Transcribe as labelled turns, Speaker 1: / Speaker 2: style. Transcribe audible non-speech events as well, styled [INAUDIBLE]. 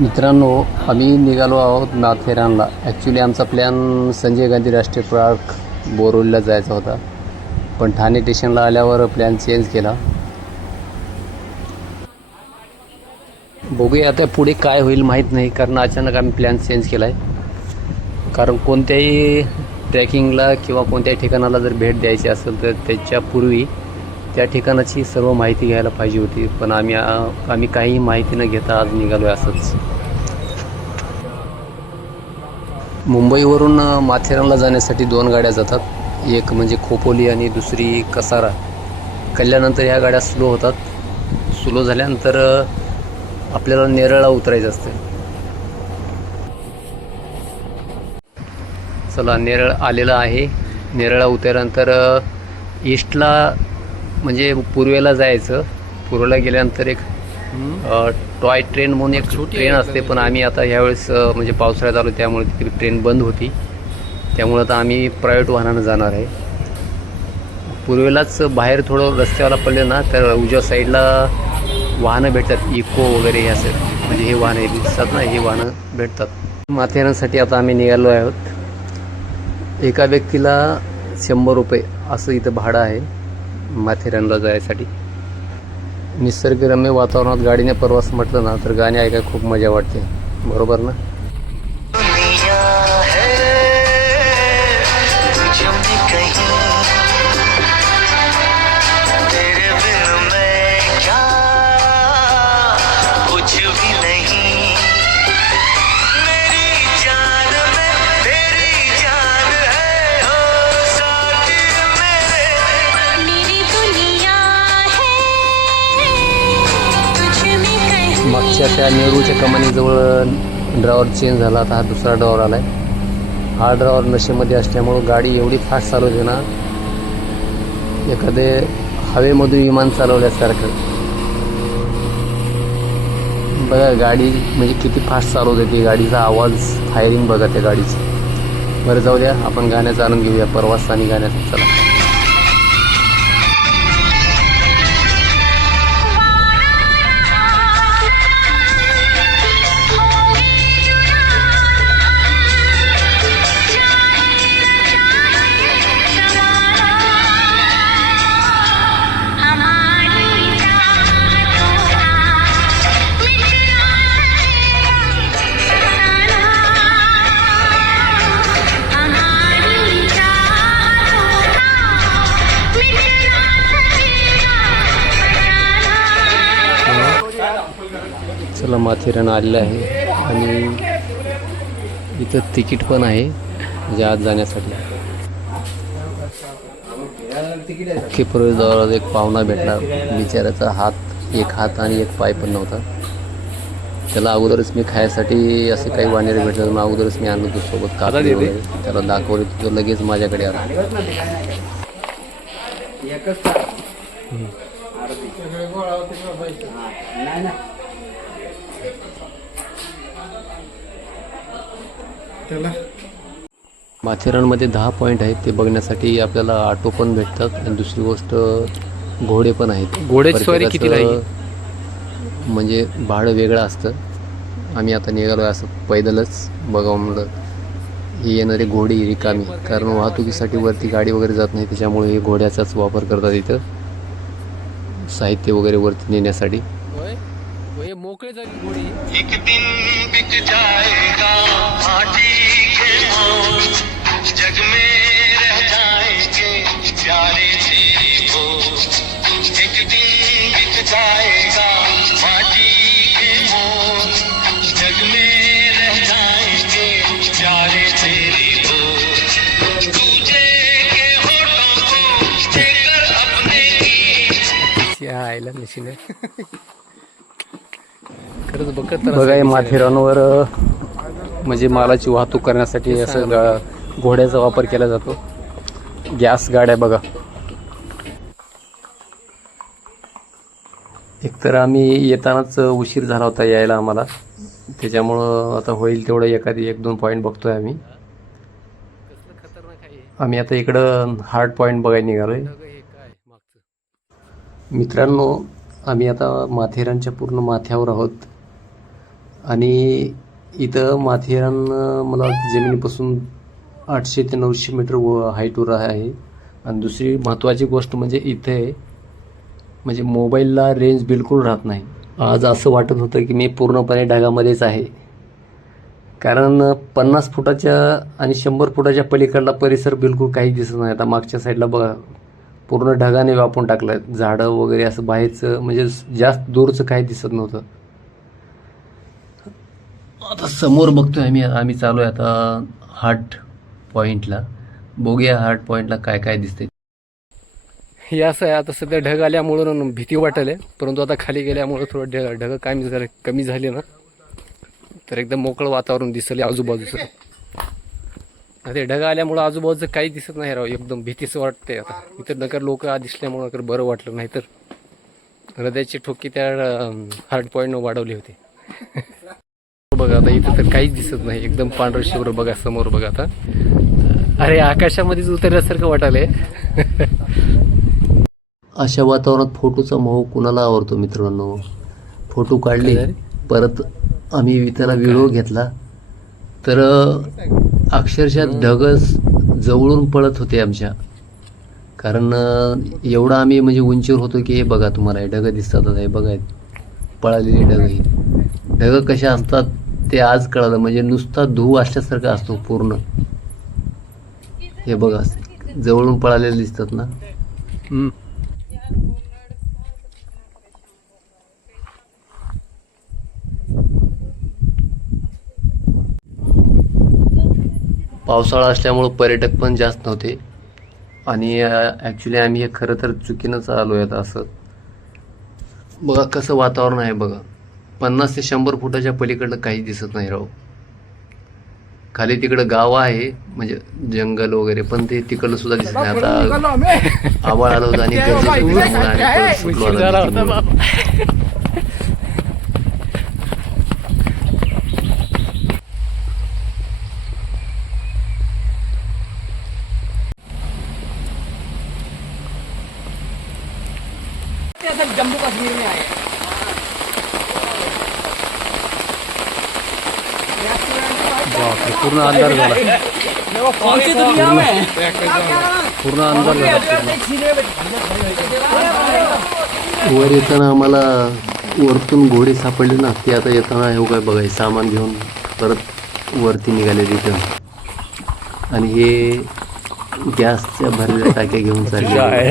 Speaker 1: मित्रांनो आम्ही निघालो आहोत नाथेरानला. ॲक्च्युली आमचा प्लॅन संजय गांधी राष्ट्रीय पार्क बोरोलीला जायचा होता. पण ठाणे स्टेशनला आल्यावर प्लॅन चेंज केला. बघूया आता पुढे काय होईल माहीत नाही. कारण अचानक आम्ही प्लॅन चेंज केला आहे कारण कोणत्याही ट्रॅकिंगला किंवा कोणत्याही ठिकाणाला जर भेट द्यायची असेल तर त्याच्यापूर्वी त्या ठिकाणाची सर्व माहिती घ्यायला पाहिजे होती पण आम्ही आम्ही काही माहिती न घेता आज निघालो आहे असंच. मुंबईवरून माथेरानला जाण्यासाठी दोन गाड्या जातात. एक म्हणजे खोपोली आणि दुसरी कसारा. कल्यानंतर ह्या गाड्या स्लो होतात. स्लो झाल्यानंतर आपल्याला नेरळला उतरायचं असतं. चला नेरळ आलेलं आहे. नेरळला उतरल्यानंतर ईस्टला म्हणजे पूर्वेला जायचं. पूर्वेला गेल्यानंतर एक टॉय ट्रेन म्हणून एक ट्रेन असते. पण आम्ही आता ह्यावेळेस म्हणजे पावसाळ्यात आलो त्यामुळे ती ट्रेन बंद होती. त्यामुळे आता आम्ही प्रायव्हेट वाहनानं जाणार आहे. पूर्वेलाच बाहेर थोडं रस्त्याला पडले ना तर उजव्या साईडला वाहनं भेटतात. इको वगैरे हे असं. म्हणजे हे वाहनं दिसतात ना हे वाहनं भेटतात. माथेरानसाठी आता आम्ही निघालो आहोत. एका व्यक्तीला शंभर रुपये असं इथं भाडं आहे. माथेरानला जायसाठी. निसर्गरम्य वातावरणात गाडीने प्रवास म्हटलं ना तर गाणे ऐकायला खूप मजा वाटते. बरोबर ना? मागच्या त्या नेहरूच्या कमानीजवळ ड्रायव्हर चेंज झाला आता हा दुसरा ड्रायव्हर आला आहे हा ड्रायव्हर नशेमध्ये असल्यामुळं गाडी एवढी फास्ट चालवते ना एखादे हवेमधून विमान चालवल्यासारखं. बघा गाडी म्हणजे किती फास्ट चालवते ती. गाडीचा आवाज फायरिंग बघा त्या गाडीची. बरं जाऊ द्या आपण गाण्याचा आनंद घेऊया. प्रवास आणि गाण्याचा. चला. चला माथेरान आलेलं आहे. आणि इथं तिकीट पण आहे म्हणजे आत जाण्यासाठी. अख्खे प्रवेशद्वारात एक पाहुणा भेटला. बिचाऱ्याचा हात एक हात आणि एक पाय पण नव्हता. त्याला अगोदरच मी खायसाठी असे काही वानेरे भेटले मग अगोदरच मी आणलो होतो सोबत वगैरे. त्याला दाखवले तो लगेच माझ्याकडे आला. माथेरानमध्ये दहा पॉईंट आहेत ते बघण्यासाठी आपल्याला ऑटो पण भेटतात. आणि दुसरी गोष्ट घोडे पण आहेत.
Speaker 2: स्वारी?
Speaker 1: प्रत्येकाचं म्हणजे भाडं वेगळं असतं. आम्ही आता निघालो असं पैदलच. बघावं म्हणलं ही येणारी घोडी रिकामी. कारण वाहतुकीसाठी वरती गाडी वगैरे जात नाही त्याच्यामुळे हे घोड्याचाच वापर करतात इथं. साहित्य वगैरे वरती नेण्यासाठी.
Speaker 2: मोकळे झाली घोडी
Speaker 3: एक दिन बिक जाएगा माटी के मोल जग में रह जाएंगे प्यारे तेरे बोल
Speaker 1: आयला नशीने खरंच बघत बघा या माथेरानवर म्हणजे मालाची वाहतूक करण्यासाठी असं गा- घोड्याचा वापर केला जातो. गॅस गाड्या बघा. एकतर आम्ही येतानाच उशीर झाला होता यायला आम्हाला. त्याच्यामुळं आता होईल तेवढं एखादी एक दोन पॉईंट बघतोय आम्ही. आम्ही आता इकडं हार्ड पॉईंट बघायला निघालोय. मित्रांनो आम्ही आता माथेरानच्या पूर्ण माथ्यावर आहोत. आणि इथं माथेरान मला जमिनीपासून आठशे ते नऊशे मीटर व हाईटवर आहे. आणि दुसरी महत्त्वाची गोष्ट म्हणजे इथे म्हणजे मोबाईलला रेंज बिलकुल राहत नाही. आज असं वाटत होतं की मी पूर्णपणे ढगामध्येच आहे. कारण पन्नास फुटाच्या आणि शंभर फुटाच्या पलीकडला परिसर बिलकुल काही दिसत नाही. आता मागच्या साईडला बघा पूर्ण ढगाने व्यापून टाकलं झाडं वगैरे असं बाहेरचं म्हणजे जास्त दूरचं काही दिसत नव्हतं. आता समोर बघतोय आम्ही आम्ही चालू आहे आता हार्ट पॉईंटला बघूया हार्ट पॉईंटला काय काय दिसतंय.
Speaker 2: हे असं आहे आता सध्या ढग आल्यामुळं भीती वाटेल आहे. परंतु आता खाली गेल्यामुळं थोडं ढग ढग कमी झाले कमी झाले ना. तर एकदम मोकळं वातावरण दिसले आजूबाजूचं. ते ढग आल्यामुळं आजूबाजूचं काही दिसत नाही राव एकदम भीतीचं वाटतंय आता. इथं नगर लोक दिसल्यामुळं तर बरं वाटलं नाही तर हृदयाची ठोकी त्या हार्ट पॉईंटनं वाढवली होती. बघा आता इथं तर काहीच दिसत नाही एकदम पांढरं शुभ्र बघा समोर बघा आता. अरे आकाशामध्येच उतरल्यासारखं वाटायलंय. [LAUGHS]
Speaker 1: अशा वातावरणात फोटोचा मोह कुणाला आवडतो मित्रांनो? फोटो काढले? परत आम्ही त्याला व्हिडिओ घेतला. तर अक्षरशः ढगच जवळून पळत होते आमच्या. कारण एवढा एवढं आम्ही म्हणजे उंचीवर होतो की हे बघा तुम्हाला हे ढगं दिसतात हे बघा पळालेली ढग ही. ढगं कशा असतात ते आज कळालं म्हणजे नुसता धूव असल्यासारखा असतो पूर्ण. हे बघा जवळून पळालेले दिसतात ना. पावसाळा असल्यामुळं पर्यटक पण जास्त नव्हते. आणि ॲक्च्युली आम्ही हे खरं तर चुकीनंच आलो आहेत असं. बघा कसं वातावरण आहे बघा. पन्नास ते शंभर फुटाच्या पलीकडलं काही दिसत नाही राव. खाली तिकडं गाव आहे म्हणजे जंगल वगैरे पण ते तिकडलं सुद्धा दिसत नाही. आता आवाळ आलं होतं आणि [LAUGHS] परत सुटलो आता
Speaker 2: झाला होता
Speaker 1: भीतीमुळं.
Speaker 2: बापरे, पूर्ण अंधार झाला पूर्ण अंधार झाला.
Speaker 1: वर येताना आम्हाला वरतून घोडे सापडले ना ते आता येताना हे काय बघाय सामान घेऊन परत वरती निघाले रिटर्न आणि हे गॅसच्या भरलेल्या टाक्या घेऊन चालले.